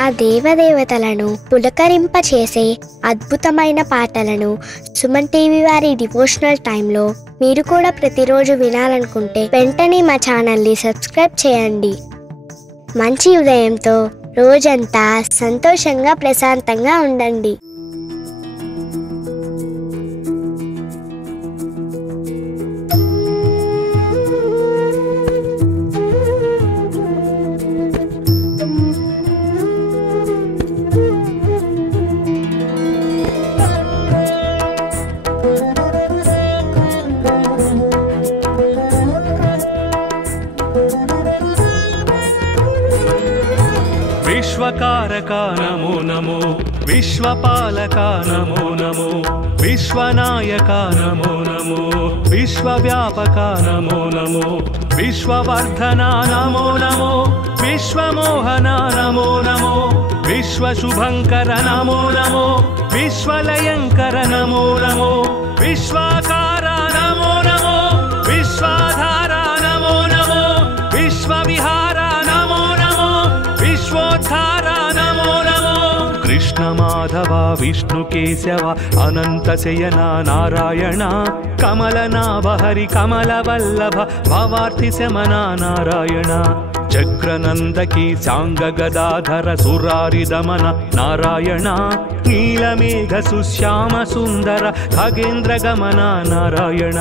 ఆ దేవదేవతలను పులకరింపచేసే అద్భుతమైన పాటలను సుమన్ టీవీ వారి డివోషనల్ టైంలో మీరు కూడా ప్రతిరోజు వినాలనుకుంటే వెంటనే మా ఛానల్ని సబ్స్క్రైబ్ చేయండి. మంచి ఉదయంతో రోజంతా సంతోషంగా ప్రశాంతంగా ఉండండి. विश्वकारका नमो नमो, विश्वपालका नमो नमो, विश्वनायका नमो नमो, विश्वव्यापका नमो नमो, विश्ववर्धना नमो नमो, विश्वमोहना नमो नमो, विश्वशुभंकर नमो नमो, विश्वलयंकर नमो नमो, विश्वाकारा नमो नमो, विश्वाधारा नमो नमो, विश्वविहारा नमो नमो, विश्वोद्धारा नमो नमो. कृष्ण माधव विष्णु केशव अनंत शयना नारायण, कमलनाभ हरि कमलवल्लभ भवार्ति शमना नारायण, चक्रनंदकी सांग गदाधर सुरारि दमन नारायण, नीलमेघ सुश्याम सुंदर खगेन्द्र गमन नारायण,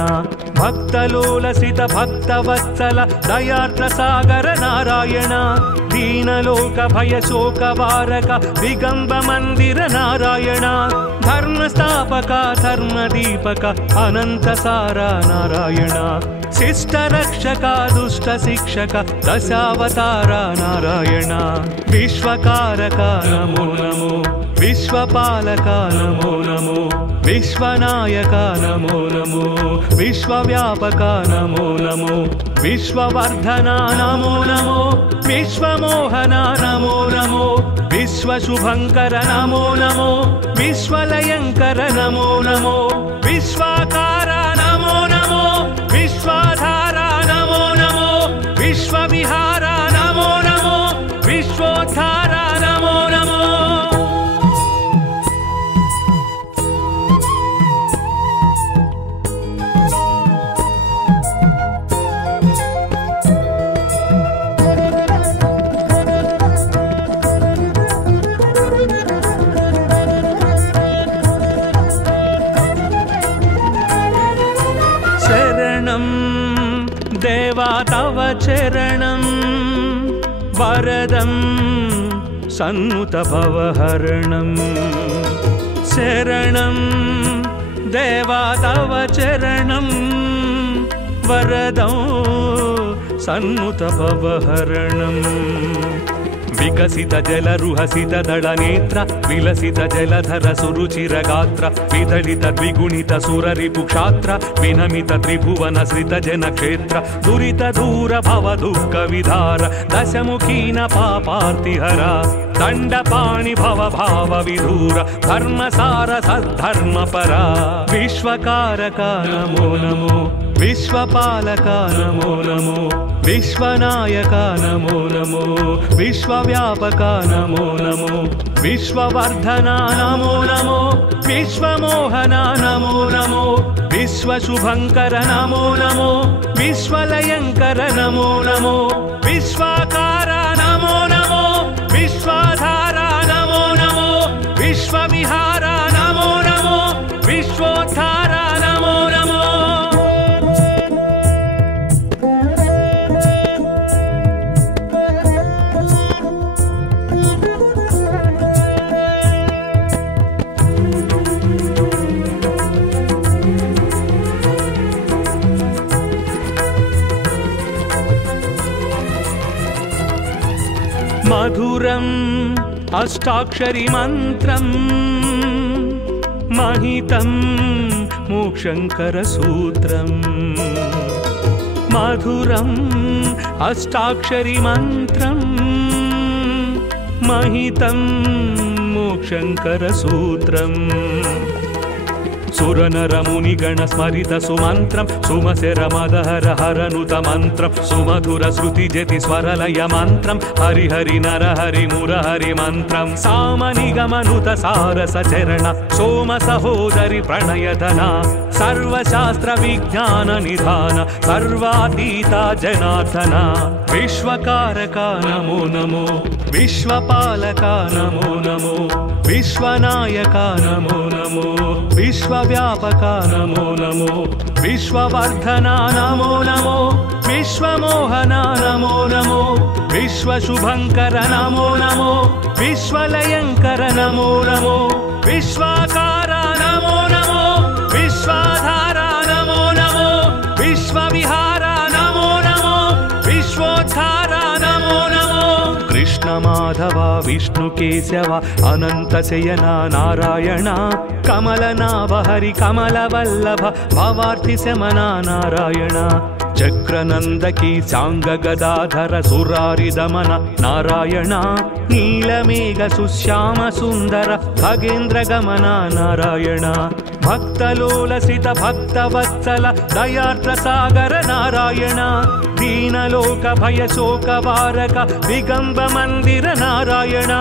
भक्तलोलसित भक्तवत्सल दयार्द्र सागर नारायण, दीनलोक भय शोक वारक दिगंब मंदिर नारायण, धर्म स्थापक धर्म दीपक अनंत सारा नारायण, शिष्ट रक्षक दुष्ट शिक्षक दशावतार नारायण, विश्वकारक नमो नमो, विश्वपालक नमो नमो, विश्वनायक नमो नमो, विश्वव्यापक नमो नमो, विश्ववर्धना नमो नमो, विश्वमोहना नमो नमो, विश्वशुभंकर नमो नमो, विश्वलयंकर नमो नमो, विश्वाकारा नमो नमो, विश्वाधारा नमो नमो, विश्वविहारा नमो नमो, विश्वोद्धारा नमो नमो. देवा तव चरणं वरदं सन्नुत भवहरणं, शरणं देवा तव चरणं वरदं सन्नुत भवहरणं, विकसित जलरुहसित दलनेत्र विलसित जलधर सुरुचिर गात्र, विदलित द्विगुणित सुररिपुक्षात्र विनमित त्रिभुवन श्रित जनक्षेत्र, दुरित दूर भव दुःख विधार दशमुखीन पापार्तिहर, दण्डपाणि भव भाव विधूर धर्मसार सद्धर्मपरा, विश्वकारक नमो नमो, विश्वपालक नमो नमो, विश्वनायक नमो नमो, विश्वव्यापक नमो नमो, विश्ववर्धना नमो नमो, विश्वमोहना नमो नमो, विश्वशुभंकर नमो नमो, विश्वलयंकर नमो नमो, विश्वाकारा नमो नमो, विश्वाधारा नमो नमो, विश्वविहारा नमो नमो, विश्वोद्धारा नमो नमो. मधुरम् अष्टाक्षरी मन्त्रं महितं मोक्षंकर सूत्रं, मधुरम् अष्टाक्षरी मन्त्रं महितं मोक्षंकर सूत्रं, सुरनरमुनिगण स्मरित सुमन्त्रं सुमशरमदहर हरनुत मन्त्रं सुमधुर श्रुतिजति स्वरलय मन्त्रं हरि हरि नर हरि मुरहरि मन्त्रं सामनिगमनुत सारसचरण सोम सहोदरि प्रणयधना सर्वशास्त्र विज्ञान निधान सर्वातीता जनार्दना विश्वकारका नमो नमो विश्वपालका नमो नमो विश्वनायका नमो नमो विश्वव्यापका नमो नमो विश्ववर्धना नमो नमो विश्वमोहना नमो नमो विश्वशुभंकर नमो नमो विश्वलयंकर नमो नमो विश्वाकारा नमो नमो विश्वाधारा नमो नमो विश्वविहारा नमो नमो विश्वोद्धारा नमो नमो कृष्ण माधव विष्णु केशव अनंत शयना नारायण कमलनाभ हरि कमलवल्लभ भवार्थि शमना नारायण चक्रनंदकी सांग गदाधर सुरारि दमन नारायण नीलमेघ सुश्याम सुंदर भगेन्द्र गमन नारायण भक्तलोलसित भक्तवत्सल दयार्द्र सागर नारायण दीनलोक भय शोक वारक दिगंब मंदिर नारायण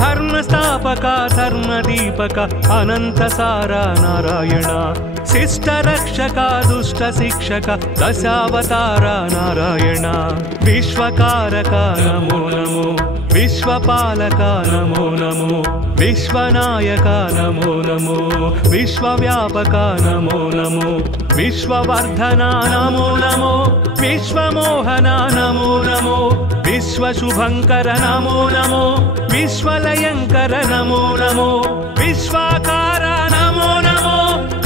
धर्म स्थापक धर्म दीपक अनंत सारा नारायण शिष्ट रक्षक दुष्ट शिक्षक दशावतार नारायण विश्वकारक नमो नमो विश्वपालक नमो नमो विश्वनायक नमो नमो विश्वव्यापक नमो नमो विश्ववर्धना नमो नमो विश्वमोहना नमो नमो विश्वशुभंकर नमो नमो विश्वलयंकर नमो नमो विश्वाकारा नमो नमो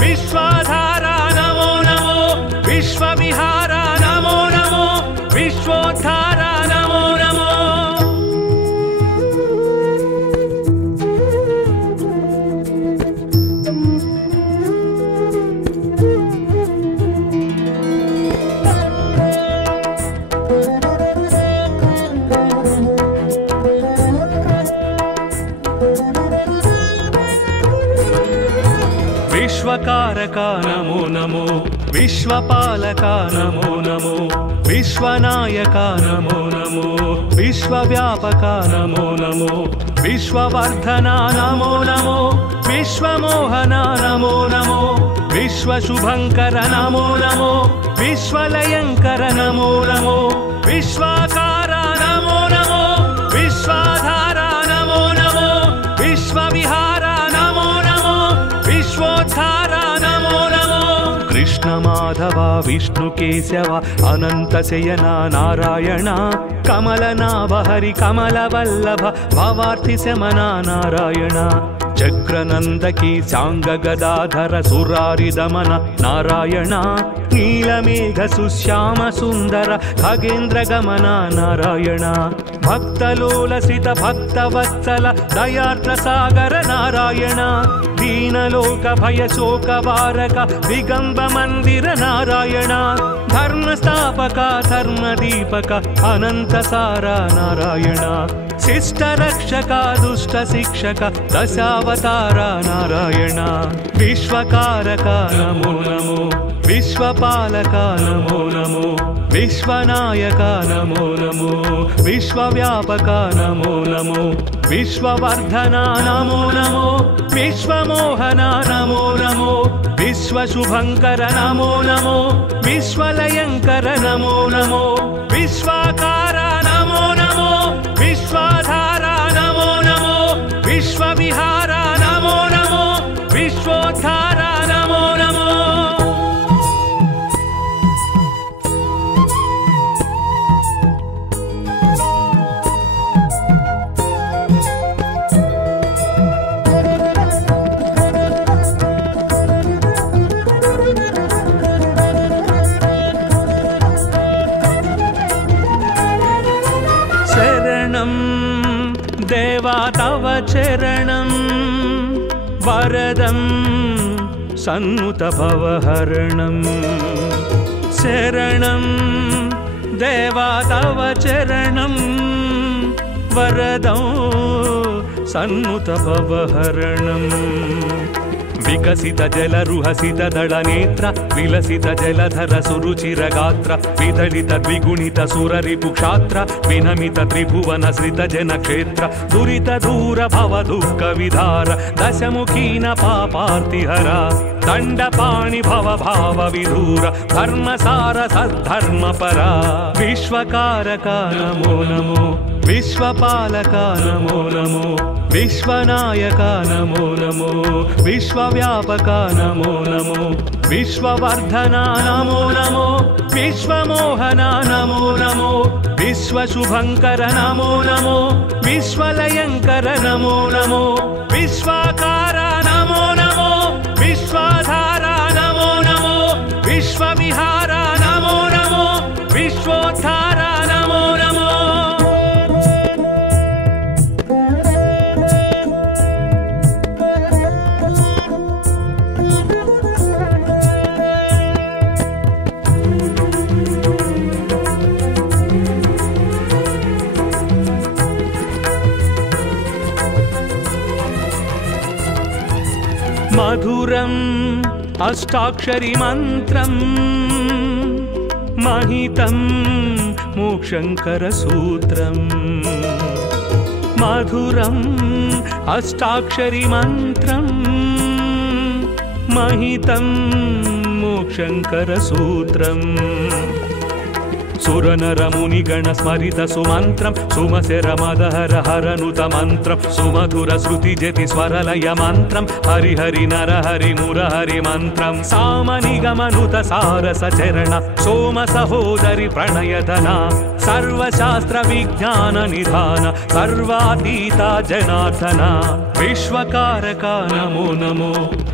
विश्वाधारा नमो नमो विश्वविहारा नमो नमो विश्वोद्धारा नमो नमो विश्वकारका नमो नमो विश्वपालका नमो नमो विश्वनायका नमो नमो विश्वव्यापका नमो नमो विश्ववर्धना नमो नमो विश्वमोहना नमो नमो विश्वशुभंकर नमो नमो विश्वलयंकर नमो नमो विश्वाकारा नमो नमो विश्वाधारा नमो नमो विश्वविहारा नमो नमो विश्वोद्धारा नमो नमो कृष्ण माधव विष्णु केशव अनंत शयना नारायण कमलनाभ हरि कमलवल्लभ भवार्थि शमना नारायण चक्रनंदकी सांग गदाधर सुरारि दमन नारायण नीलमेघ सुश्याम सुंदर खगेन्द्र गमन नारायण भक्तलोलसित भक्तवत्सल दयार्द्र सागर नारायण दीनलोक भय शोक वारक दिगंब मंदिर नारायण धर्म स्थापक धर्म दीपक अनंत सारा नारायण शिष्ट रक्षक दुष्ट शिक्षक दशावतार नारायण विश्वकारक नमो नमो विश्वपालक नमो नमो विश्वनायक नमो नमो विश्वव्यापक नमो नमो विश्ववर्धना नमो नमो विश्वमोहना नमो नमो विश्वशुभंकर नमो नमो विश्वलयंकर नमो नमो विश्वाकारा नमो नमो विश्वाधारा नमो नमो विश्वविहारा नमो नमो विश्वोद्धारा नमो नमो देवा तव चरणं वरदं सन्नुत भवहरणं शरणं देवा तव चरणं वरदं सन्नुत भवहरणं विकसित जलरुहसित दलनेत्र विलसित जलधर सुरुचिरगात्र विदलित द्विगुणित सुररिपुक्षात्र विनमित त्रिभुवन श्रित जनक्षेत्र दुरित दूर भव दुःख विधार दशमुखीन पापार्तिहरा दण्डपाणि भव भाव विधूर धर्मसार सद्धर्मपरा विश्वकारका नमो नमो विश्वपालका नमो नमो विश्वनायका नमो नमो विश्वव्यापका नमो नमो विश्ववर्धना नमो नमो विश्वमोहना नमो नमो विश्वशुभंकर नमो नमो विश्वलयंकर नमो नमो विश्वाकारा नमो नमो विश्वाधारा नमो नमो विश्वविहारा नमो नमो विश्वोद्धारा नमो नमो मधुरम् अष्टाक्षरी मन्त्रम् महितं मोक्षंकर सूत्रम् मधुरम् अष्टाक्षरी मन्त्रम् महितं मोक्षंकर सूत्रम् सुरनरमुनिगण स्मरित सुमन्त्रं सुमसेर मदहर हरनुत मन्त्रं सुमधुर श्रुति जति स्वरलय मन्त्रं हरि हरि नर हरि मुरहरि मन्त्रं सामनिगमनुत सारस चरण सोम सहोदरि प्रणयधना सर्वशास्त्र विज्ञान निधान सर्वातीता जनार्दना विश्वकारका नमो नमो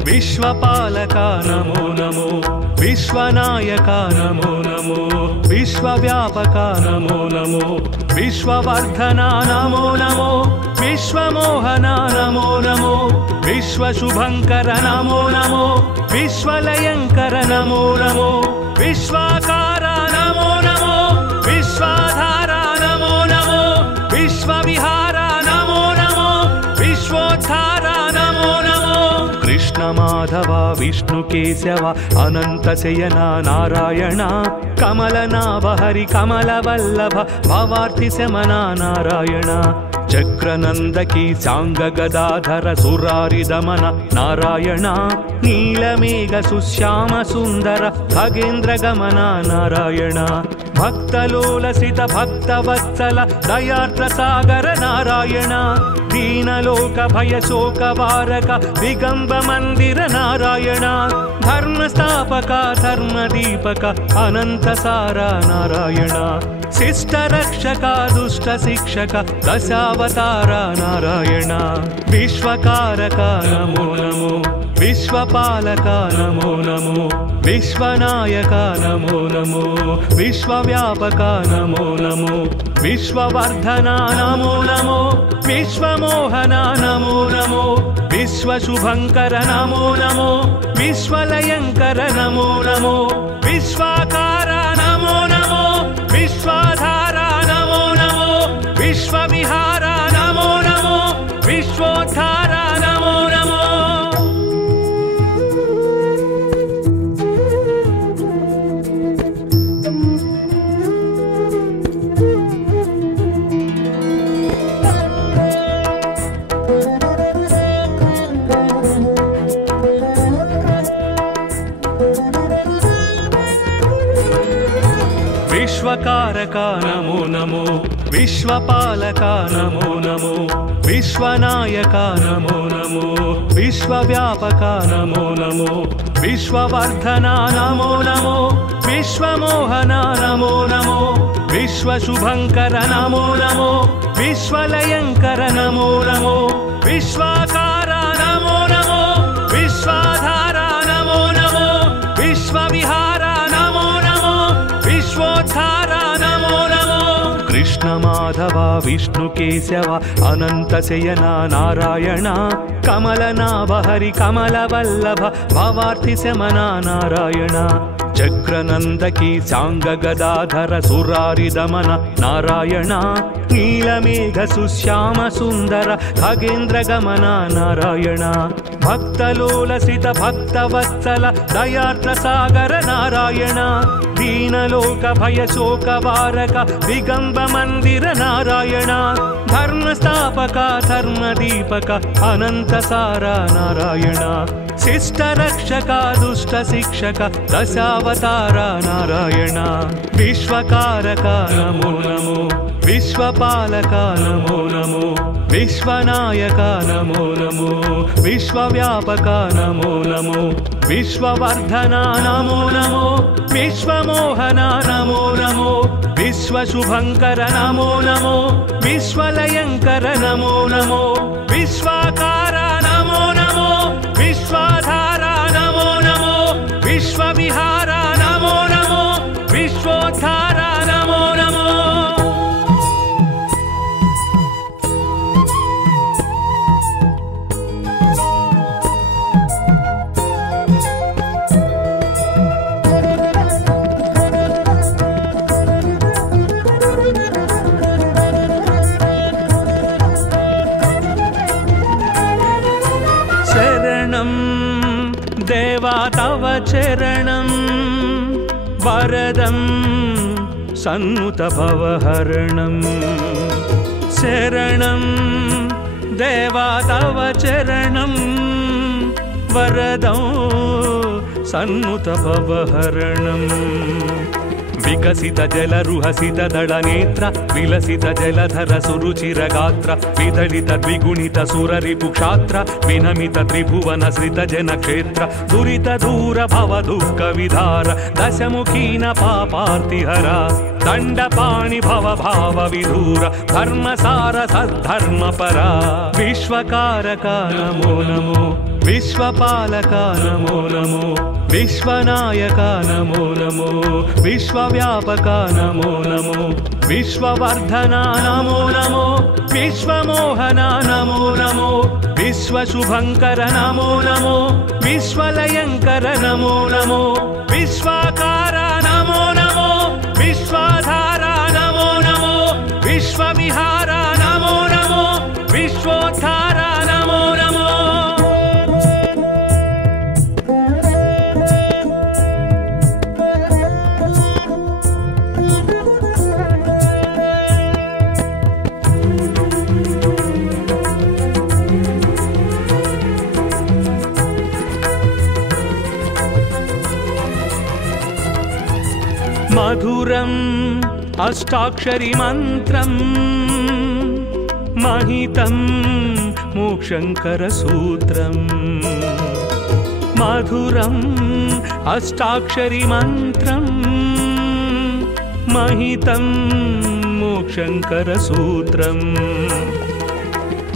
विश्वपालका नमो नमो विश्वनायका नमो नमो विश्वव्यापका नमो नमो विश्ववर्धना नमो नमो विश्वमोहना नमो नमो विश्वशुभंकर नमो नमो विश्वलयंकर नमो नमो विश्वाकारा नमो नमो विश्वाधारा नमो नमो विश्वविहारा नमो नमो विश्वोद्धारा नमो नमो कृष्ण माधव विष्णु केशव अनंत शयना नारायण कमलनाभ हरि कमलवल्लभ भवार्ति शमना नारायण चक्रनंदकी सांग गदाधर सुरारि दमन नारायण नीलमेघ सुश्याम सुंदर खगेन्द्र गमन नारायण भक्तलोलसित भक्तवत्सल दयार्द्र सागर नारायण दीनलोक भय शोक वारक दिगंब मंदिर नारायण धर्मस्थापक धर्मदीपक अनंत सारा नारायण शिष्ट रक्षक दुष्ट शिक्षक दशावतार नारायण विश्वकारक नमो नमो विश्वपालक नमो नमो विश्वनायक नमो नमो विश्वव्यापक नमो नमो विश्ववर्धना नमो नमो विश्वमोहना नमो नमो विश्वशुभंकर नमो नमो विश्वलयंकर नमो नमो विश्वाकारा नमो नमो विश्वाधारा नमो नमो विश्वविहारा नमो नमो विश्वोद्धारा नमो नमो विश्वकारका नमो नमो विश्वपालका नमो नमो विश्वनायका नमो नमो विश्वव्यापका नमो नमो विश्ववर्धना नमो नमो विश्वमोहना नमो नमो विश्वशुभंकर नमो नमो विश्वलयंकर नमो नमो विश्वाकारा नमो नमो विश्वाधारा नमो नमो विश्वविहारा नमो नमो विश्वोद्धारा नमो नमो कृष्ण माधव विष्णु केशव अनंत शयना नारायण कमलनाभ हरि कमलवल्लभ भवार्ति शमना नारायण చక్రనందకి సాంగ గదాధర సురారి దమన నారాయణ నీలమేఘ సుశ్యామ సుందర ఖగేంద్ర గమన నారాయణ భక్తలోలసిత భక్తవత్సల దయార్ద్ర సాగర నారాయణ దీనలోక భయ శోక వారక దిగంబ మందిర నారాయణ ధర్మస్థాపక ధర్మదీపక అనంత సార నారాయణ శిష్ట రక్షక దుష్ట శిక్షక దశావతార నారాయణ విశ్వకారక నమో నమో విశ్వపాలక నమో నమో విశ్వనాయక నమో నమో విశ్వవ్యాపక నమో నమో విశ్వవర్ధన నమో నమో విశ్వమోహన నమో నమో విశ్వశుభంకర నమో నమో విశ్వలయంకర నమో నమో విశ్వాకార నమో నమో విశ్వాధార నమో నమో విశ్వవిహార నమో నమో విశ్వోద్ధార నమో నమో దేవా తవ చరణం వరదం సన్నుత భవహరణం శరణం దేవా తవ చరణం వరదం సన్నుత భవహరణం వికసిత జలరుహసిత దళ నేత్ర విలసిత జలధర సురుచిర గాత్ర విదళిత ద్విగుణిత సురరిపు క్షాత్ర వినమిత త్రిభువన శ్రిత జన క్షేత్ర దురిత దూర భవ దుఃఖ విధార దశముఖీన పాపార్తిహర దండపాణి భవ భావ విధూర ధర్మసార సద్ధర్మ పరా విశ్వకారక నమో నమో విశ్వపాలక నమో నమో విశ్వనాయక నమో నమో విశ్వవ్యాపక నమో నమో విశ్వవర్ధన నమో నమో విశ్వమోహన నమో నమో విశ్వశుభంకర నమో నమో విశ్వలయంకర నమో నమో విశ్వాకార నమో నమో విశ్వాధార నమో నమో విశ్వవిహార నమో నమో విశ్వోద్ధార నమో నమో మధురం అష్టాక్షరి మంత్రం మహితం మోక్షంకర సూత్రం మధురం అష్టాక్షరి మంత్రం మహితం మోక్షంకర సూత్రం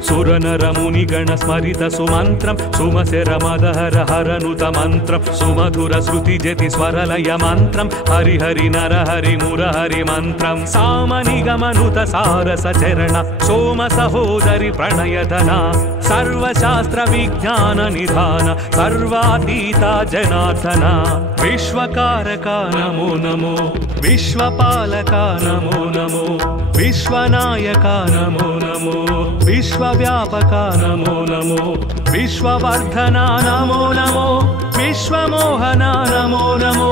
సురనరమునిగణ స్మరిత సుమంత్రం సుమశర మదహర హరనుత మంత్రం సుమధుర శృతి జతి స్వరలయ మంత్రం హరిహరి నరహరి మురహరి మంత్రం సామనిగమనుత సారస చరణ సోమ సహోదరి ప్రణయతన సర్వశాస్త్ర విజ్ఞాన నిధాన సర్వాతీత జనార్దన విశ్వకారక నమో నమో విశ్వపాలక నమో నమో విశ్వనాయక నమో నమో విశ్వవ్యాపక నమో నమో విశ్వవర్ధన నమో నమో విశ్వమోహన నమో నమో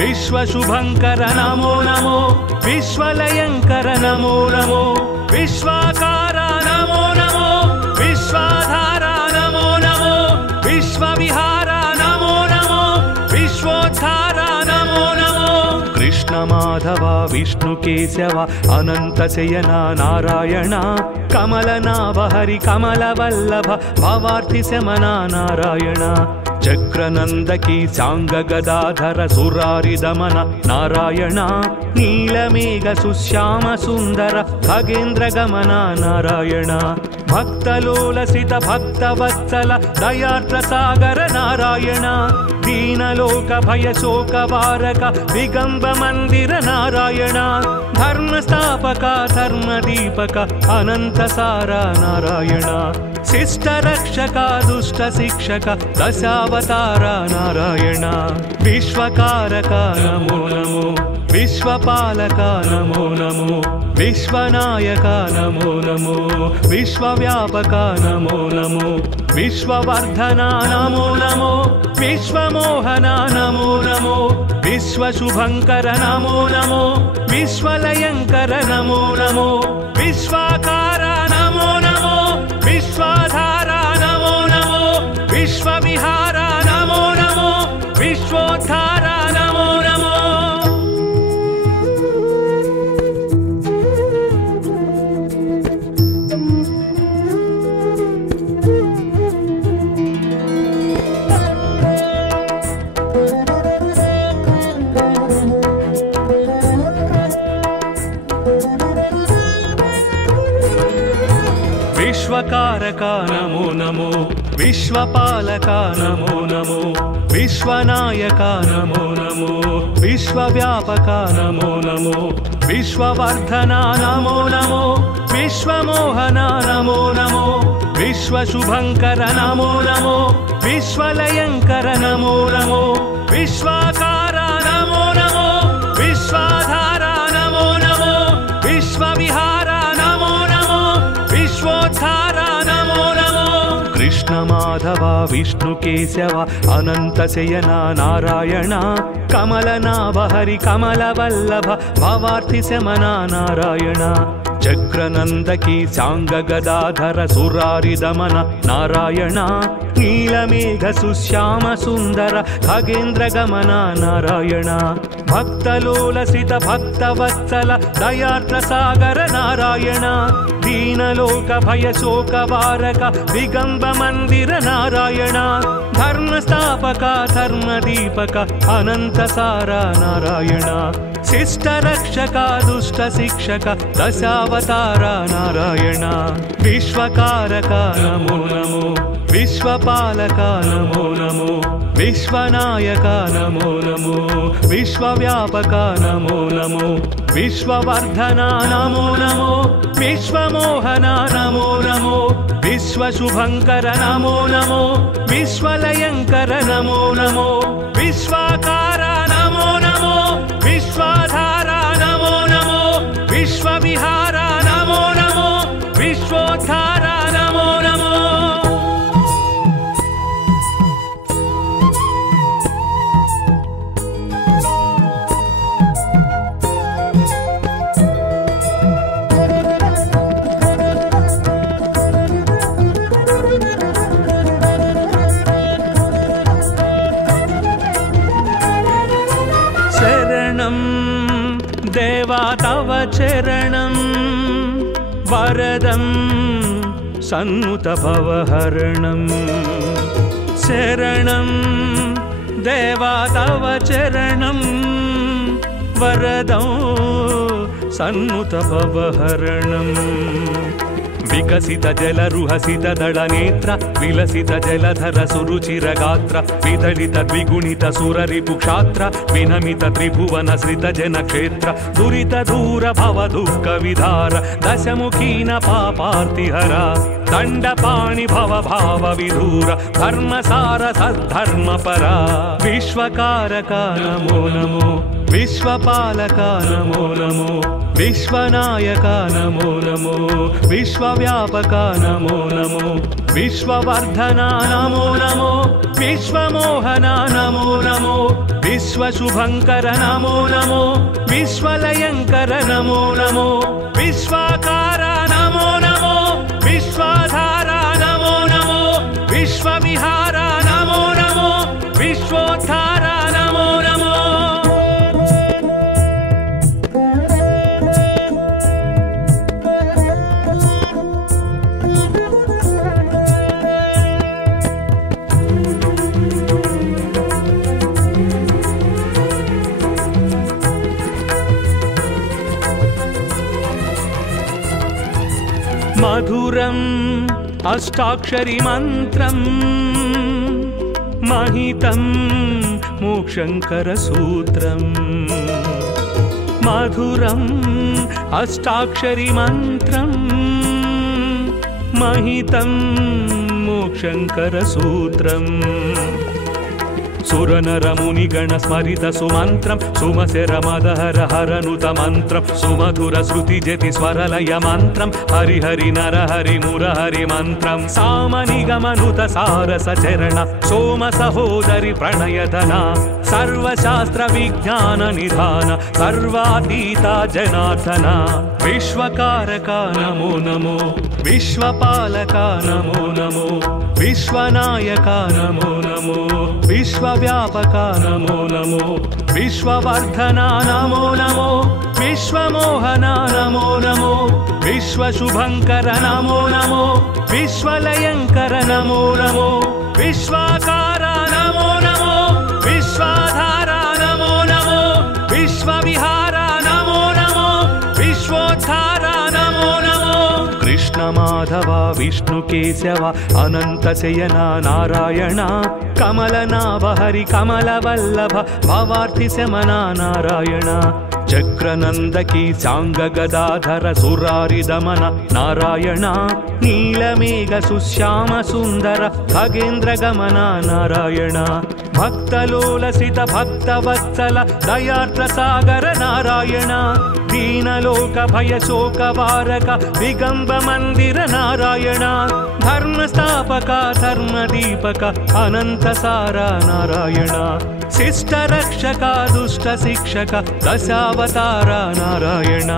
విశ్వశుభంకర నమో నమో విశ్వలయంకర నమో నమో విశ్వాకార నమో నమో విశ్వాధార నమో నమో విశ్వవిహార నమో నమో విశ్వోద్ధార నమో నమో కృష్ణ మాధవ విష్ణు కేశవ అనంత శయన నారాయణ కమలనాభ హరి కమల వల్లభ భవార్తి శమన నారాయణ చక్రనందకి సాంగ గదాధర సురారి దమన నారాయణ నీలమేఘ సుశ్యామ సుందర ఖగేంద్ర గమన నారాయణ భక్తలోలసిత భక్తవత్సల దయార్ద్ర సాగర నారాయణ दीनलोक भय शोक वारक दिगंब मंदिर नारायण धर्मस्थापक धर्मदीपक अनंत सारा नारायण शिष्ट रक्षक दुष्ट शिक्षक दशावतार नारायण विश्वकारक नमो नमो विश्वपालक नमो नमो विश्वनायक नमो नमो विश्वव्यापक नमो नमो विश्ववर्धन नमो नमो विश्वमोहन नमो नमो विश्वशुभंकर नमो नमो विश्वलयंकर नमो नमो विश्वाकार नमो नमो विश्वाधार नमो नमो विश्वविहार नमो नमो विश्वोद्धार नमो नमो विश्वकारक नमो नमो विश्वपालक नमो नमो विश्वनायक नमो नमो विश्वव्यापक नमो नमो विश्ववर्धन नमो नमो विश्वमोहन नमो नमो विश्वशुभंकर नमो नमो विश्वलयंकर नमो नमो विश्वाकार नमो नमो विश्वाधार नमो नमो विश्वविहार नमो नमो विश्वोद्धार नमो नमो कृष्ण माधव विष्णु केशव अनंत शयन नारायण कमलनाभ हरि कमलवल्लभ भवार्थि शमना नारायण चक्रनंदकी सांग गदाधर सुरारि दमन नारायण नीलमेघ सुश्याम सुंदर खगेन्द्र गमन नारायण भक्तलोलसित भक्तवत्सल दयार्द्र सागर नारायण दीनलोक भय शोक वारक दिगंब मंदिर नारायण धर्मस्थापक धर्मदीपक अनंत सारा नारायण शिष्ट रक्षक दुष्ट शिक्षक दशावतार नारायण विश्वकारक नमो नमो विश्वपालक नमो नमो विश्वनायक नमो नमो विश्वव्यापक नमो नमो विश्ववर्धन नमो नमो विश्वमोहन नमो नमो विश्वशुभंकर नमो नमो विश्वलयंकर नमो नमो विश्वाकार नमो नमो विश्वाधार नमो नमो विश्वविहार नमो नमो विश्वोद्धार नमो नमो देवा तव चरणं वरदं सन्नुत भवहरणं शरणं देवा तव चरणं वरदं सन्नुत भवहरणं विकसित जलरुहसित दलनेत्र विलसित जलधर सुरुचिर गात्र विदलित द्विगुणित सुररिपुक्षात्र विनमित त्रिभुवन श्रित जनक्षेत्र दुरित दूर भव दुःख विधार दशमुखीन पापार्तिहरा दण्डपाणि भव भाव विधूर धर्मसार सद्धर्मपरा विश्वकारक नमो नमो विश्वपालक नमो नमो विश्वनायक नमो नमो विश्वव्यापक नमो नमो विश्ववर्धन नमो नमो विश्वमोहन नमो नमो विश्वशुभंकर नमो नमो विश्वलयंकर नमो नमो विश्वाकार नमो नमो विश्वाधार नमो नमो विश्वविहार नमो नमो विश्वोद्धार नमो नमो मधुरम् अष्टाक्षरी मन्त्रम् महितं मोक्षङ्करसूत्रम् मधुरम् अष्टाक्षरी मन्त्रम् महितं मोक्षङ्करसूत्रम् सुरनरमुनिगण स्मरित सुमन्त्रं सुमसेरमदहर हरनुत मन्त्रं सुमधुर श्रुति जति स्वरलय मन्त्रं हरि हरि नर हरि मुरहरि मन्त्रं सामनिगमनुत सारस चरण सोम सहोदरि प्रणयधना सर्वशास्त्र विज्ञान निधान सर्वातीता जनार्दना विश्वकारका नमो नमो विश्वपालका नमो नमो विश्वनायका नमो नमो विश्वव्यापका नमो नमो विश्ववर्धना नमो नमो विश्वमोहना नमो नमो विश्वशुभंकर नमो नमो विश्वलयंकर नमो नमो विश्वाकारा नमो नमो विश्वाधारा नमो नमो विश्वविहारा नमो नमो विश्वोद्धारा नमो नमो कृष्ण माधव विष्णु केशव अनंत शयना नारायण कमलनाभ हरि कमलवल्लभ भवार्ति शमना नारायण चक्रनंदकी सांग गदाधर सुरारि दमन नारायण नीलमेघ सुश्याम सुंदर खगेन्द्र गमन नारायण भक्तलोलसित भक्तवत्सल दयार्द्र सागर नारायण दीनलोक भय शोक वारक दिगंब मंदिर नारायण धर्म स्थापक धर्म दीपक अनंत सारा नारायण शिष्ट रक्षक दुष्ट शिक्षक दशावतार नारायण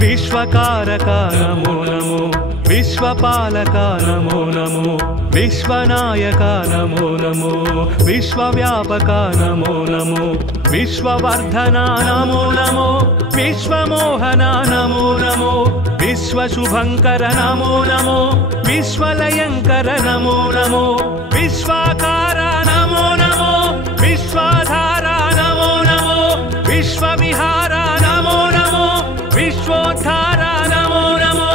विश्वकारक नमो नमो विश्वपालक नमो नमो विश्वनायक नमो नमो विश्वव्यापक नमो नमो विश्ववर्धना नमो नमो विश्वमोहना नमो नमो विश्वशुभंकर नमो नमो विश्वलयंकर नमो नमो विश्वाकारा नमो नमो विश्वाधारा नमो नमो विश्वविहारा नमो नमो विश्वोद्धारा नमो नमो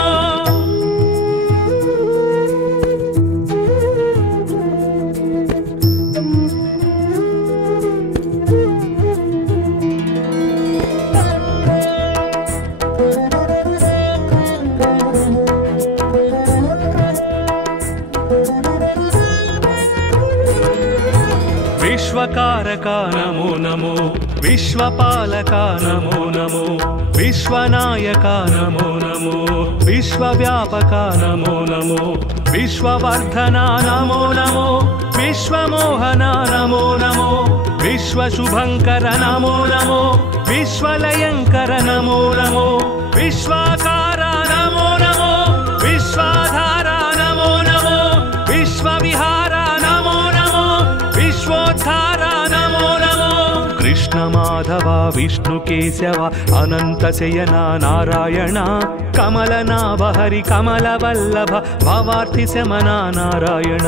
विश्वकारक नमो नमो विश्वपालक नमो नमो विश्वनायक नमो नमो विश्वव्यापक नमो नमो विश्ववर्धना नमो नमो विश्वमोहना नमो नमो विश्वशुभंकर नमो नमो विश्वलयंकर नमो नमो विश्वाकारा नमो नमो विश्वाधारा नमो नमो विश्वविहारा नमो नमो विश्वोद्धारा नमो नमो कृष्ण माधव विष्णु केशव अनंत शयना नारायण कमलनाभ हरि कमलवल्लभ भवार्ति शमना नारायण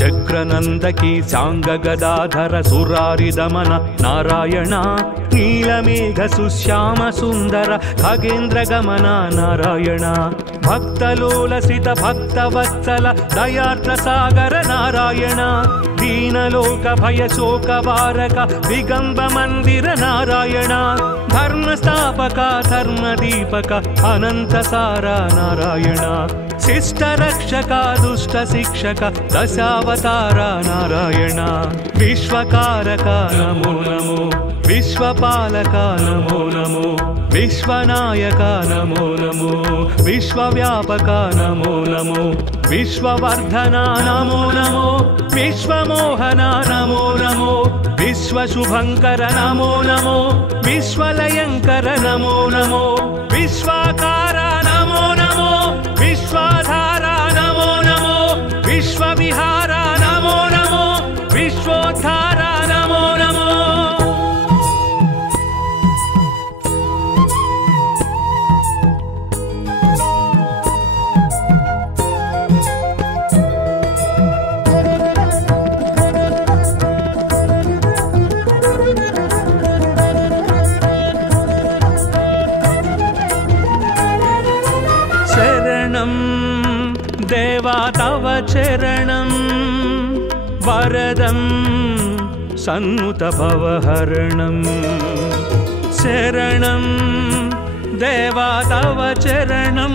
चक्रनंदकी सांग गदाधर सुरारि दमन नारायण नीलमेघ सुश्याम सुंदर खगेन्द्र गमन नारायण भक्तलोलसित भक्तवत्सल दयार्द्र सागर नारायण दीनलोक भय शोक वारक दिगंब मंदिर नारायण धर्म स्थापक धर्म दीपक अनंत सारा नारायण शिष्ट रक्षक दुष्ट शिक्षक दशावतार नारायण विश्वकारक नमो नमो विश्वपालक नमो नमो विश्वनायक नमो नमो विश्वव्यापक नमो नमो विश्ववर्धना नमो नमो विश्वमोहना नमो नमो विश्वशुभंकर नमो नमो विश्वलयंकर नमो नमो विश्वाकारा नमो नमो विश्वाधारा नमो नमो विश्वविहारा नमो नमो विश्वोद्धारा नमो नमो देवा तव चरणं वरदं सन्नुत भवहरणं शरणं देवा तव चरणं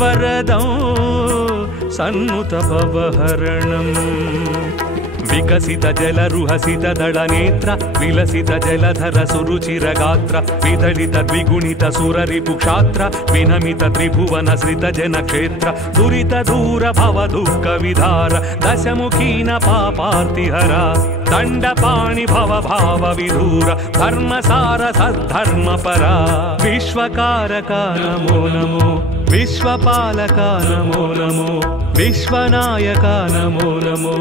वरदं सन्नुत भवहरणं विकसित जलरुहसित दलनेत्र विलसित जलधर सुरुचिरगात्र विदलित द्विगुणित सुररिपुक्षात्र विनमित त्रिभुवन श्रित जनक्षेत्र दुरित दूर भव दुःख विधार दशमुखीन पापार्तिहरा दण्डपाणि भव भाव विधूर धर्मसार सद्धर्मपरा विश्वकारका नमो नमो विश्वपालका नमो नमो विश्वनायका नमो नमो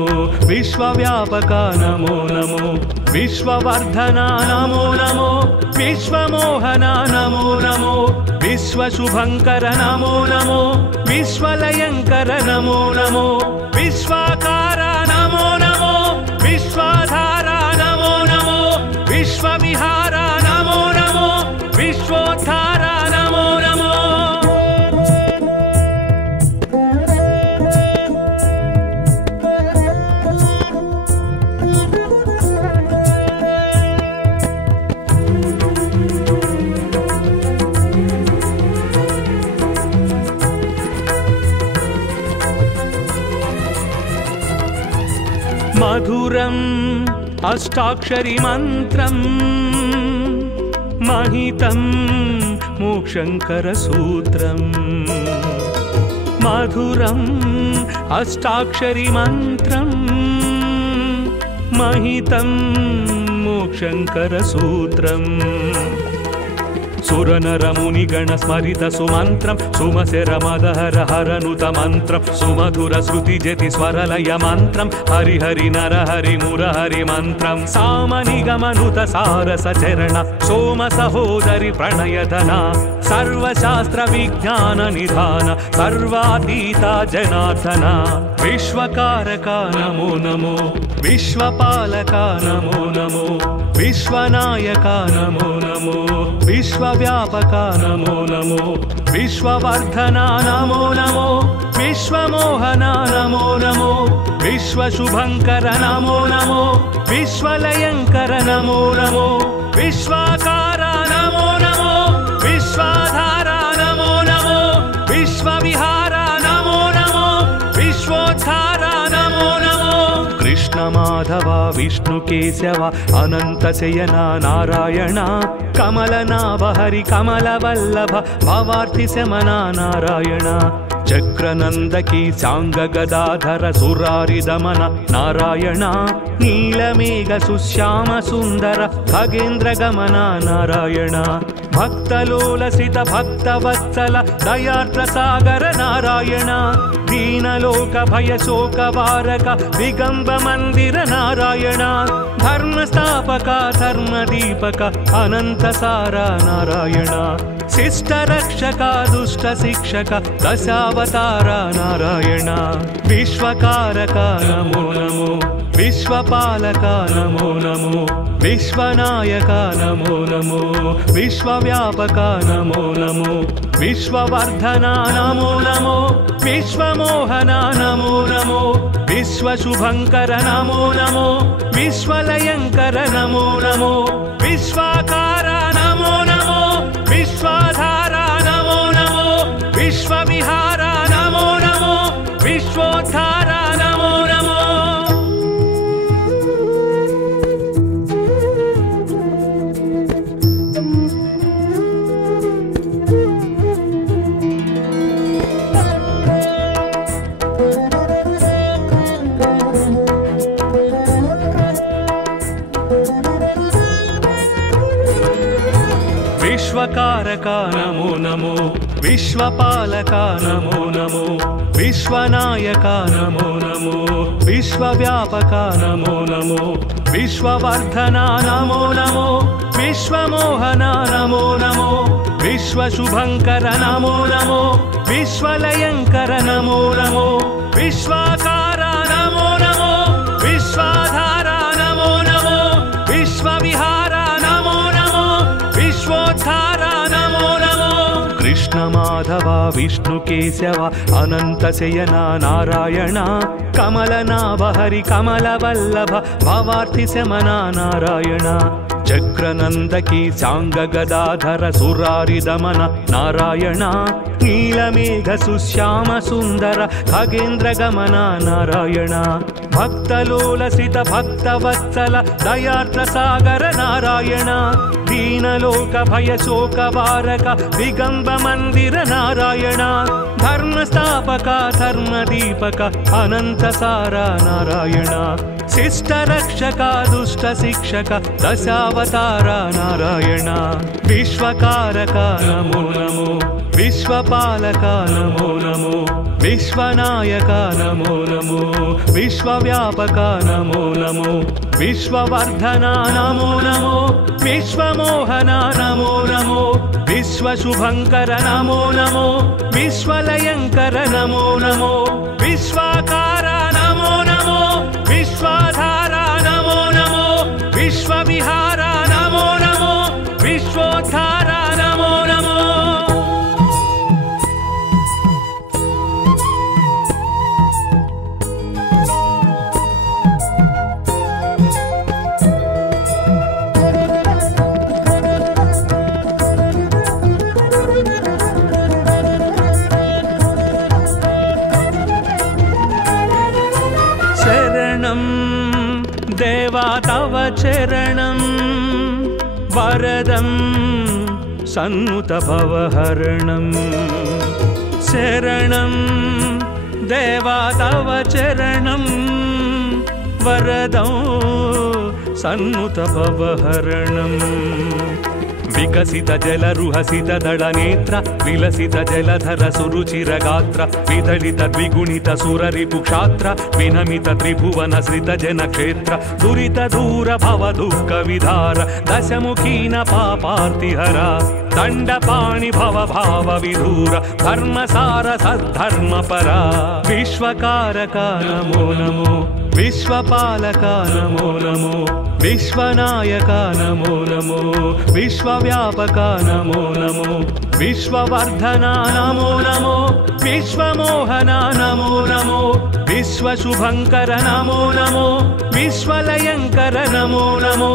विश्वव्यापका नमो नमो विश्ववर्धना नमो नमो विश्वमोहना नमो नमो विश्वशुभंकर नमो नमो विश्वलयंकर नमो नमो विश्वाकारा नमो नमो विश्वाधारा नमो नमो विश्वविहारा नमो नमो विश्वोद्धारा नमो नमो मधुरम् अष्टाक्षरी मन्त्रं महितं मोक्षङ्करसूत्रं मधुरम् अष्टाक्षरी मन्त्रं महितं मोक्षङ्करसूत्रम् सुरनरमुनिगण स्मरित सुमन्त्रं सुमसेरमदहर हरनुत मन्त्रं सुमधुर श्रुति जति स्वरलय मन्त्रं हरि हरि नर हरि मुरहरि मन्त्रं सामनिगमनुत सारस चरण सोम सहोदरि प्रणयधना सर्वशास्त्र विज्ञान निधान सर्वातीता जनार्दना विश्वकारका नमो नमो विश्वपालका नमो नमो विश्वनायका नमो नमो विश्वव्यापका नमो नमो विश्ववर्धना नमो नमो विश्वमोहना नमो नमो विश्वशुभंकर नमो नमो विश्वलयंकर नमो नमो विश्वाकारा नमो नमो विश्वाधारा नमो नमो विश्वविहारा नमो नमो विश्वोद्धारा नमो नमो कृष्ण माधव विष्णु केशव अनंत शयना नारायण कमलनाभ हरि कमलवल्लभ भवार्ति शमना नारायण चक्रनंदकी सांग गदाधर सुरारि दमन नारायण नीलमेघ सुश्याम सुंदर खगेन्द्र गमन नारायण भक्तलोलसित भक्तवत्सल दयार्द्र सागर नारायण दीनलोक भय शोक वारक दिगंब मंदिर नारायण धर्मस्थापक धर्मदीपक अनंत सारा नारायण शिष्ट रक्षक दुष्ट शिक्षक दशावतार नारायण विश्वकारका नमो नमो विश्वपालका नमो नमो विश्वनायका नमो नमो विश्वव्यापका नमो नमो विश्ववर्धना नमो नमो विश्वमोहना नमो नमो विश्वशुभंकर नमो नमो विश्वलयंकर नमो नमो विश्वाकारा नमो नमो विश्वाधारा नमो नमो विश्वविहारा नमो नमो विश्वोद्धारा नमो नमो विश्वकारका नमो नमो विश्वपालका नमो नमो विश्वनायका नमो नमो विश्वव्यापका नमो नमो विश्ववर्धना नमो नमो विश्वमोहना नमो नमो विश्वशुभंकर नमो नमो विश्वलयंकर नमो नमो विश्वाकारा नमो नमो विश्वाधारा नमो नमो विश्वविहारा नमो नमो विश्वोद्धारा नमो नमो कृष्ण माधव विष्णुकेशव अनन्तशयन नारायण कमलनाभ हरि कमलवल्लभ भवार्तिशमना नारायण चक्रनन्दकी साङ्गगदाधर सुरारिदमन नारायण नीलमेघ सुश्याम सुन्दर खगेन्द्रगमन नारायण भक्तलोलसित भक्तवत्सल दयार्द्रसागर नारायण दीनलोक भय शोकवारक दिगम्ब मन्दिर नारायण धर्मस्थापक धर्मदीपक अनन्तसार नारायण शिष्टरक्षक दुष्टशिक्षक दशावतार नारायण विश्वकारक नमो नमो विश्वपालक नमो नमो विश्वनायक नमो नमो विश्वव्यापक नमो नमो विश्ववर्धन नमो नमो विश्वमोहन नमो नमो विश्वशुभंकर नमो नमो विश्वलयंकर नमो नमो विश्वाकार नमो नमो विश्वाधार नमो नमो विश्वविहार नमो नमो विश्वोद्धार नमो नमो देवा तव चरणं वरदं सन्नुत भवहरणं शरणं देवा तव चरणं वरदं सन्नुत भवहरणं विकसित जलरुहसित दलनेत्र विलसित जलधर सुरुचिरगात्र विदलित द्विगुणित सुररिपुक्षात्र विनमित त्रिभुवन श्रित जनक्षेत्र दुरित दूर भव दुःख विधार दशमुखीन पापार्तिहर दण्डपाणि भव भाव विधूर धर्मसार सद्धर्मपरा विश्वकारक नमो नमो विश्वपालक नमो नमो विश्वनायक नमो नमो विश्वव्यापक नमो नमो विश्ववर्धन नमो नमो विश्वमोहन नमो नमो विश्वशुभंकर नमो नमो विश्वलयंकर नमो नमो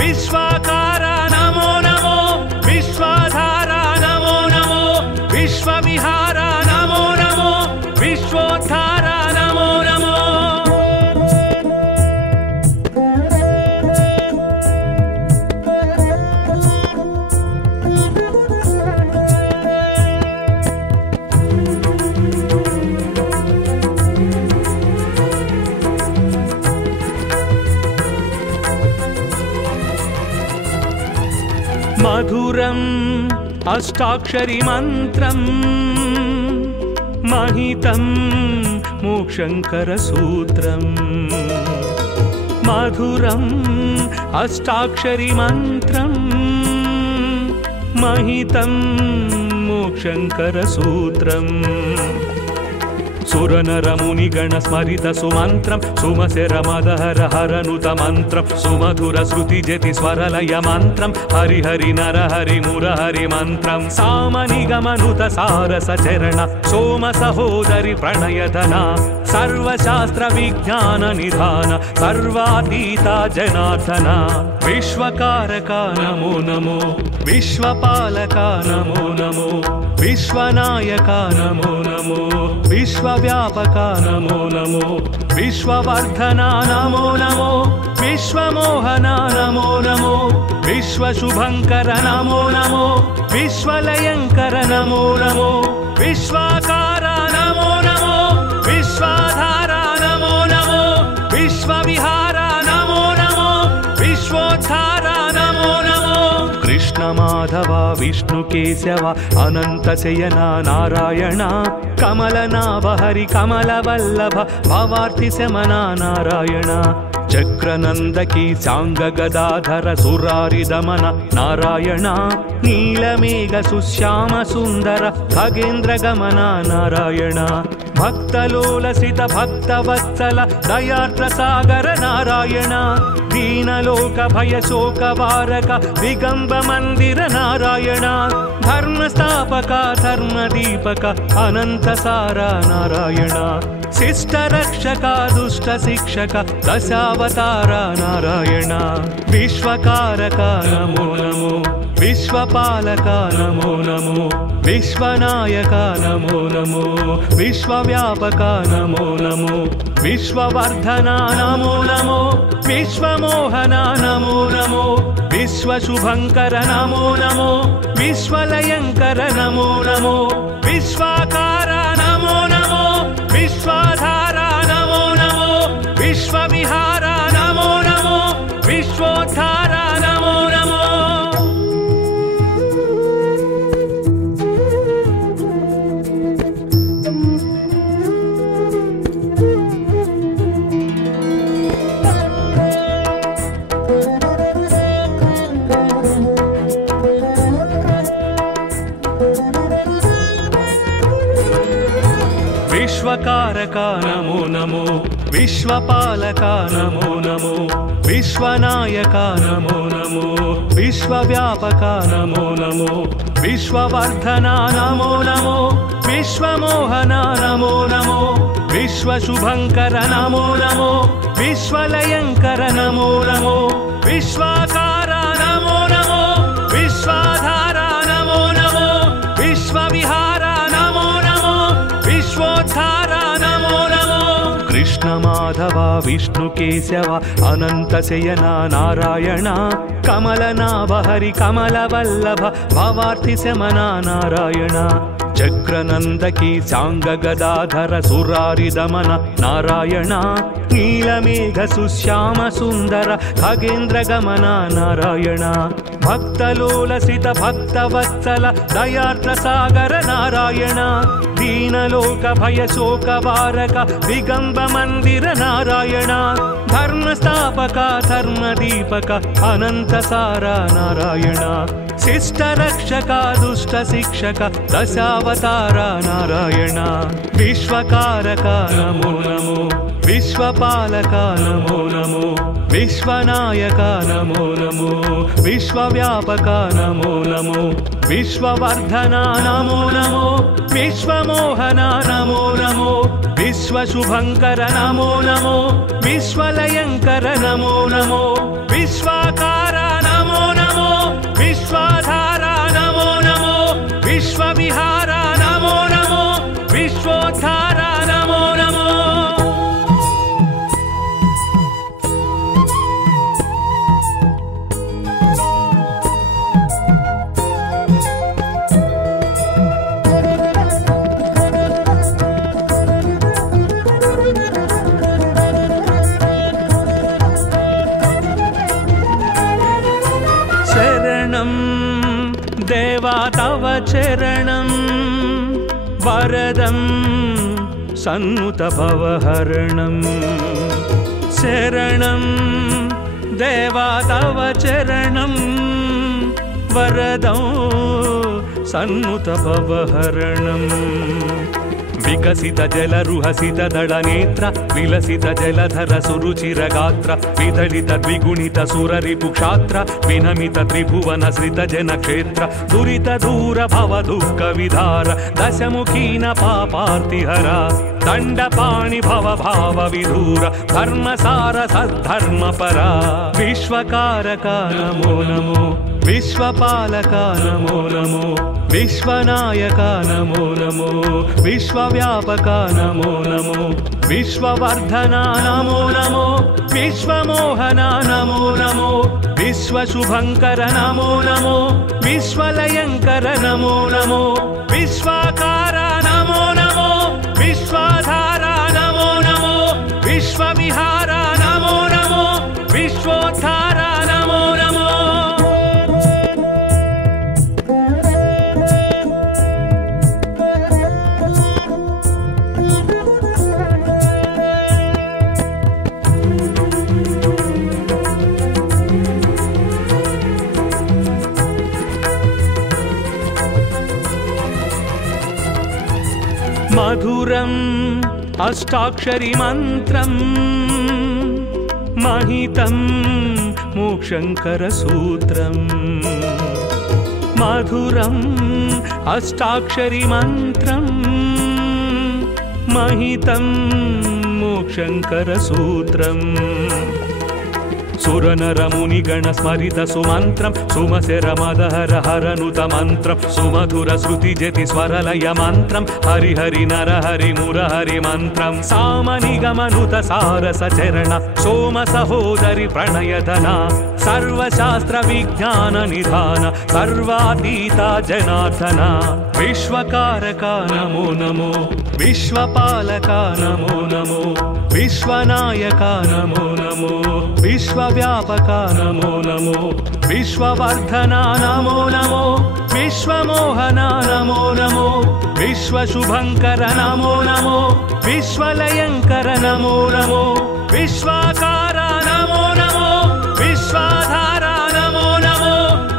विश्वाकार नमो नमो विश्वाधार नमो नमो विश्वविहार नमो नमो विश्वोद्धार नमो नमो मधुरम् अष्टाक्षरी मन्त्रं महितं मोक्षंकर सूत्रं मधुरम् अष्टाक्षरी मन्त्रं महितं मोक्षंकर सूत्रम् सुरनरमुनिगण स्मरित सुमन्त्रं सुमशरमदहर हरनुत मन्त्रं सुमधुर श्रुतिजति स्वरलय मन्त्रं हरि हरि नर हरि मुरहरि मन्त्रं सामनिगमनुत सारस चरण सोम सहोदरि प्रणयधना सर्वशास्त्र विज्ञान निधान सर्वातीता जनार्दना विश्वकारक नमो नमो विश्वपालक नमो नमो विश्वनायक नमो नमो विश्वव्यापक नमो नमो विश्ववर्धन नमो नमो विश्वमोहन नमो नमो विश्वशुभंकर नमो नमो विश्वलयंकर नमो नमो विश्वाकार नमो नमो विश्वाधार नमो नमो विश्वविहार नमो नमो विश्वोद्धार नमो नमो कृष्ण माधव विष्णुकेशव अनन्तशयन नारायण कमलनाभ हरि कमलवल्लभ भवार्तिशमन नारायण चक्रनन्दकी साङ्गगदाधर सुरारिदमन नारायण नीलमेघ सुश्याम सुन्दर खगेन्द्रगमन नारायण భక్తలోలసిత భక్తవత్సల దయార్ద్ర సాగర నారాయణ దీనలోక భయ శోక వారక దిగంబ మందిర నారాయణ ధర్మస్థాపక ధర్మదీపక అనంత సార నారాయణ శిష్ట రక్షక దుష్ట శిక్షక దశావతార నారాయణ విశ్వకారక నమో నమో విశ్వపాలక నమో నమో విశ్వనాయక నమో నమో విశ్వవ్యాపక నమో నమో విశ్వవర్ధన నమో నమో విశ్వమోహన నమో నమో విశ్వశుభంకర నమో నమో విశ్వలయంకర నమో నమో విశ్వాకార నమో నమో విశ్వాధార నమో నమో విశ్వవిహార నమో నమో విశ్వోద్ధార నమో నమో విశ్వకారక నమో నమో విశ్వపాలక నమో నమో విశ్వనాయక నమో నమో విశ్వవ్యాపక నమో నమో విశ్వవర్ధన నమో నమో విశ్వమోహన నమో నమో విశ్వశుభంకర నమో నమో విశ్వలయంకర నమో నమో విశ్వాకార నమో నమో విశ్వాధార నమో నమో విశ్వవిహార నమో నమో విశ్వోద్ధార నమో నమో కృష్ణ మాధవ విష్ణు కేశవ అనంత శయన నారాయణ కమలనాభ హరి కమల వల్లభ భవార్థి శమన నారాయణ చక్రనందకి సాంగ గదాధర సురారి దమన నారాయణ నీలమేఘ సుశ్యామ సుందర ఖగేంద్ర గమన నారాయణ భక్తలోలసిత భక్తవత్సల దయార్ద్ర సాగర నారాయణ దీనలోక భయ శోక వారక దిగంబ మందిర నారాయణ ధర్మస్థాపక ధర్మదీపక అనంత సార నారాయణ శిష్ట రక్షక దుష్ట శిక్షక దశావతార నారాయణ విశ్వకారక నమో నమో విశ్వపాలక నమో నమో విశ్వనాయక నమో నమో విశ్వవ్యాపక నమో నమో విశ్వవర్ధన నమో నమో విశ్వమోహన నమో నమో విశ్వశుభంకర నమో నమో విశ్వలయంకర నమో నమో విశ్వాకార నమో నమో విశ్వాధార నమో నమో విశ్వవిహార నమో నమో విశ్వోద్ధార నమో నమో దేవా తవ చరణం వరదం సన్నుత భవహరణం శరణం దేవా తవ చరణం వరదం సన్నుత భవహరణం వికసిత జలరుహసిత దళ నేత్ర విలసిత జలధర సురుచిర గాత్ర విదళిత ద్విగుణిత సురరిపు క్షాత్ర వినమిత త్రిభువన శ్రిత జన క్షేత్ర దురిత దూర భవ దుఃఖ విధార దశముఖీన పాపార్తిహర దండపాణి భవ భావ విధూర ధర్మసార సద్ధర్మ పరా విశ్వకారక నమో నమో విశ్వపాలక నమో నమో విశ్వనాయక నమో నమో విశ్వవ్యాపక నమో నమో విశ్వవర్ధన నమో నమో విశ్వమోహన నమో నమో విశ్వశుభంకర నమో నమో విశ్వలయంకర నమో నమో విశ్వాకార నమో నమో విశ్వాధార నమో నమో విశ్వవిహార నమో నమో విశ్వోద్ధార నమో నమో మధురం अष्टाक्षरी मन्त्रम् महितं मोक्षङ्करसूत्रम् मधुरम् अष्टाक्षरी मन्त्रम् महितं मोक्षङ्करसूत्रम् सुरनरमुनिगण स्मरित सुमन्त्रं सुमसेरमदहर हरनुत मन्त्रं सुमधुर श्रुतिजति स्वरलय मन्त्रं हरिहरि नरहरि मुरहरि मन्त्रं सामनिगमनुत सारसचरण सोम सहोदरि प्रणयधना सर्वशास्त्र विज्ञान निधान सर्वातीता जनार्दना विश्वकारका नमो नमो विश्वपालका नमो नमो विश्वनायका नमो नमो विश्वव्यापका नमो नमो विश्ववर्धना नमो नमो विश्वमोहना नमो नमो विश्वशुभंकर नमो नमो विश्वलयंकर नमो नमो विश्वाकारा नमो नमो विश्वाधारा नमो नमो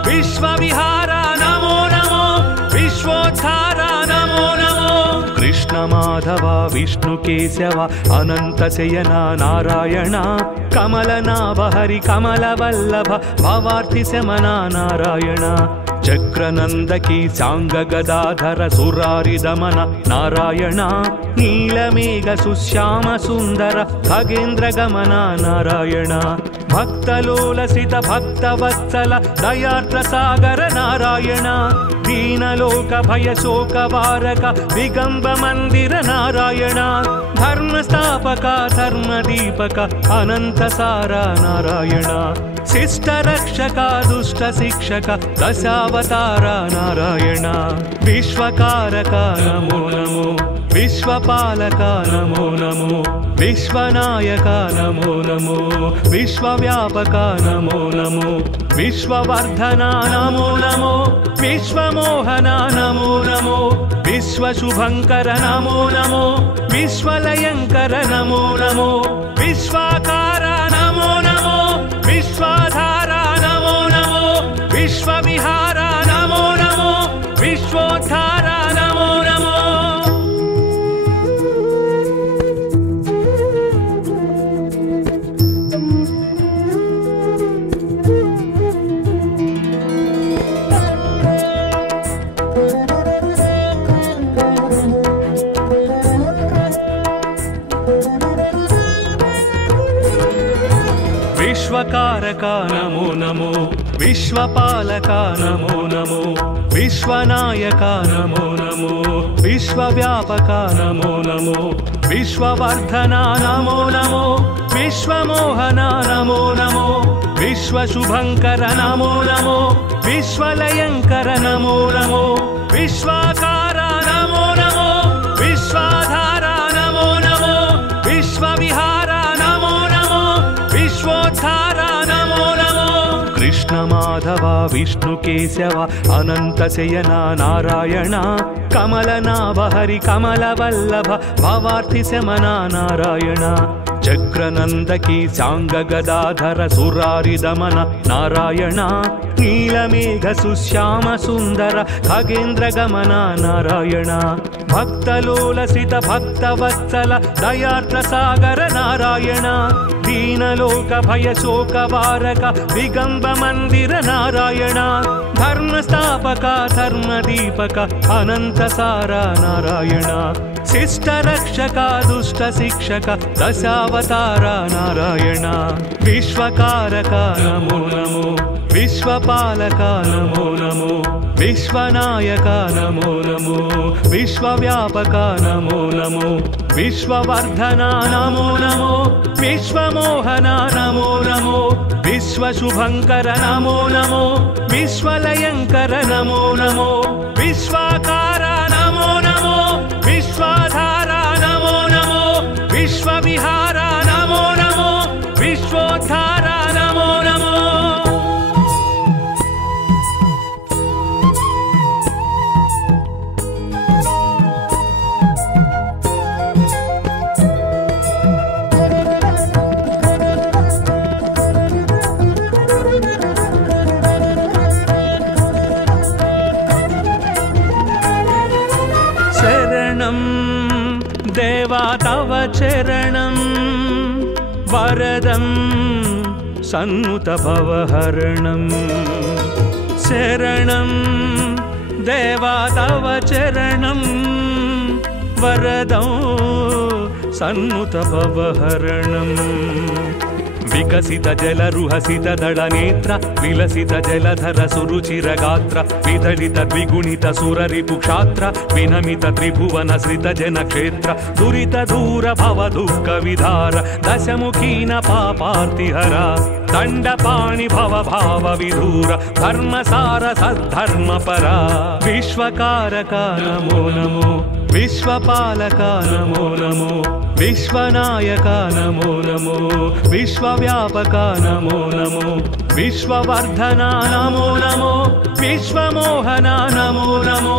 विश्वविहारा नमो नमो विश्वोद्धारा नमो नमो कृष्ण माधव विष्णु केशव अनंत शयना नारायण कमलनाभ हरि कमलवल्लभ भवार्ति शमना नारायण चक्रनंदकी सांग गदाधर सुरारि दमन नारायण नीलमेघ सुश्याम सुंदर खगेन्द्र गमन नारायण भक्तलोलसित भक्तवत्सल दयार्द्र सागर नारायण दीनलोक भय शोक वारक दिगंब मंदिर नारायण धर्म स्थापक धर्म दीपक अनंत सारा नारायण शिष्ट रक्षक दुष्ट शिक्षक दशावतार नारायण विश्वकारक नमो नमो विश्वपालक नमो नमो विश्वनायक नमो नमो विश्वव्यापक नमो नमो विश्ववर्धना नमो नमो विश्वमोहना नमो नमो विश्वशुभंकर नमो नमो विश्वलयंकर नमो नमो विश्वाकारा नमो नमो विश्वाधारा नमो नमो विश्वविहारा नमो नमो विश्वोद्धारा नमो नमो विश्वकारका नमो नमो विश्वपालका नमो नमो विश्वनायका नमो नमो विश्वव्यापका नमो नमो विश्ववर्धना नमो नमो विश्वमोहना नमो नमो विश्वशुभंकर नमो नमो विश्वलयंकर नमो नमो विश्वाकारा नमो नमो विश्वाधारा नमो नमो विश्वविहारा नमो नमो विश्वोद्धारा नमो नमो कृष्ण माधव विष्णु केशव अनंत शयना नारायण कमलनाभ हरि कमलवल्लभ भवार्ति शमना नारायण चक्रनंदकी सांग गदाधर सुरारि दमन नारायण नीलमेघ सुश्याम सुंदर खगेन्द्र गमन नारायण भक्तलोलसित भक्तवत्सल दयार्द्र सागर नारायण दीनलोक भय शोक वारक दिगंब मंदिर नारायण धर्म स्थापक धर्म दीपक अनंत सारा नारायण शिष्ट रक्षक दुष्ट शिक्षक दशावतार नारायण विश्वकारक नमो नमो विश्वपालक नमो नमो विश्वनायक नमो नमो विश्वव्यापक नमो नमो विश्ववर्धना नमो नमो विश्वमोहना नमो नमो विश्वशुभंकर नमो नमो विश्वलयंकर नमो नमो विश्वाकारा नमो नमो विश्वाधारा नमो नमो विश्वविहारा नमो नमो विश्वोद्धारा नमो नमो तव चरणं वरदं सन्नुत भवहरणं शरणं देवा तव चरणं वरदं सन्नुत भवहरणं विकसित जलरुहसित दळनेत्र विलसित जलधर सुरुचिरगात्र विदलित द्विगुणित सुररिपुक्षात्र विनमित त्रिभुवन श्रित जनक्षेत्र दुरित दूर भव दुःख विधार दशमुखीन पापार्तिहरा दण्डपाणि भव भाव विधूर धर्मसार सद्धर्मपरा विश्वकारका नमो नमो विश्वपालका नमो नमो विश्वनायका नमो नमो विश्वव्यापका नमो नमो विश्ववर्धना नमो नमो विश्वमोहना नमो नमो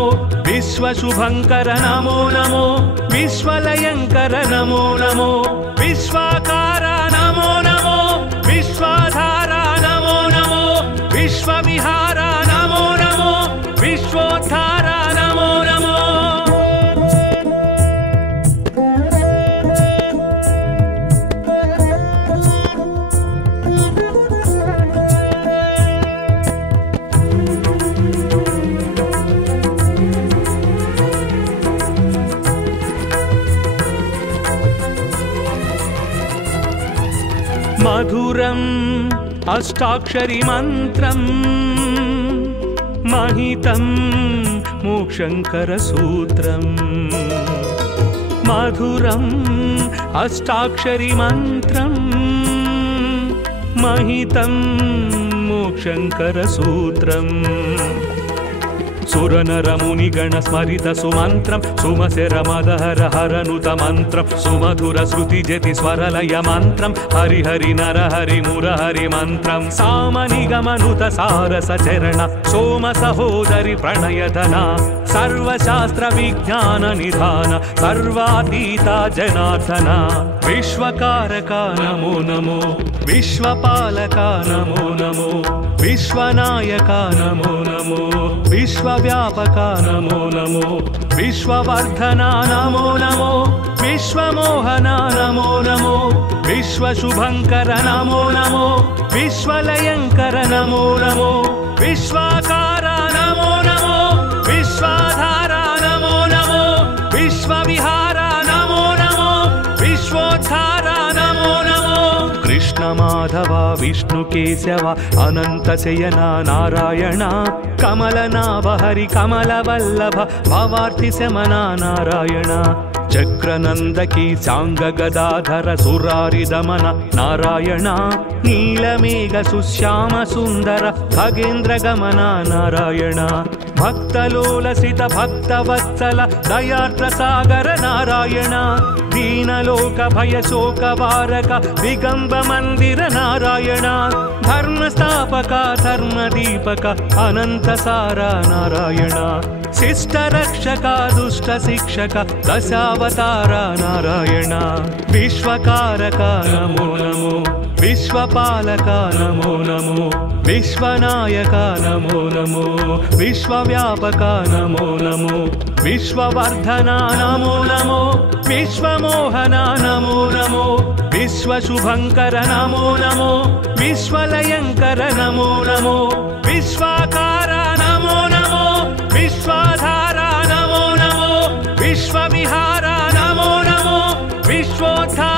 विश्वशुभङ्कर नमो नमो विश्वलयङ्कर नमो नमो विश्वाकारा नमो नमो विश्वाधारा नमो नमो विश्वविहारा नमो नमो विश्वोद्धारा नमो नमो मधुरम् अष्टाक्षरी मन्त्रं महितं मोक्षङ्करसूत्रम् मधुरम् अष्टाक्षरी मन्त्रं महितं मोक्षङ्करसूत्रम् सुरनरमुनिगण स्मरित सुमन्त्रं सुमशरमदहर हरनुत मन्त्रं सुमधुर श्रुतिजति स्वरलय मन्त्रं हरि हरि नर हरि मुरहरि मन्त्रं सामनिगमनुत सारस चरण सोम सहोदरि प्रणयधना सर्वशास्त्र विज्ञान निधान सर्वातीता जनार्दना विश्वकारका नमो नमो विश्वपालका नमो नमो विश्वनायका नमो नमो विश्वव्यापका नमो नमो विश्ववर्धना नमो नमो विश्वमोहना नमो नमो विश्वशुभङ्कर नमो नमो विश्वलयङ्कर नमो नमो विश्वाकारा नमो नमो विश्वाधारा नमो नमो विश्वविहारा नमो नमो विश्वोद्धारा नमो नमो कृष्ण माधव विष्णु केशव अनंत शयना नारायण कमलनाभ हरि कमलवल्लभ भवार्ति शमना नारायण चक्रनंदकी सांग गदाधर सुरारि दमन नारायण नीलमेघ सुश्याम सुंदर खगेन्द्र गमन नारायण भक्तलोलसित भक्तवत्सल दयार्द्र सागर नारायण दीनलोक भय शोक वारक दिगंब मंदिर नारायण धर्मस्थापक धर्मदीपक अनंत सारा नारायण शिष्ट रक्षक दुष्ट शिक्षक दशावतार नारायण विश्वकारक नमो नमो विश्वपालक नमो नमो विश्वनायक नमो नमो विश्वव्यापक नमो नमो विश्ववर्धना नमो नमो विश्वमोहना नमो नमो विश्वशुभङ्कर नमो नमो विश्वलयङ्कर नमो नमो विश्वाकारा नमो नमो विश्वाधारा नमो नमो विश्वविहारा नमो नमो विश्वोद्धारा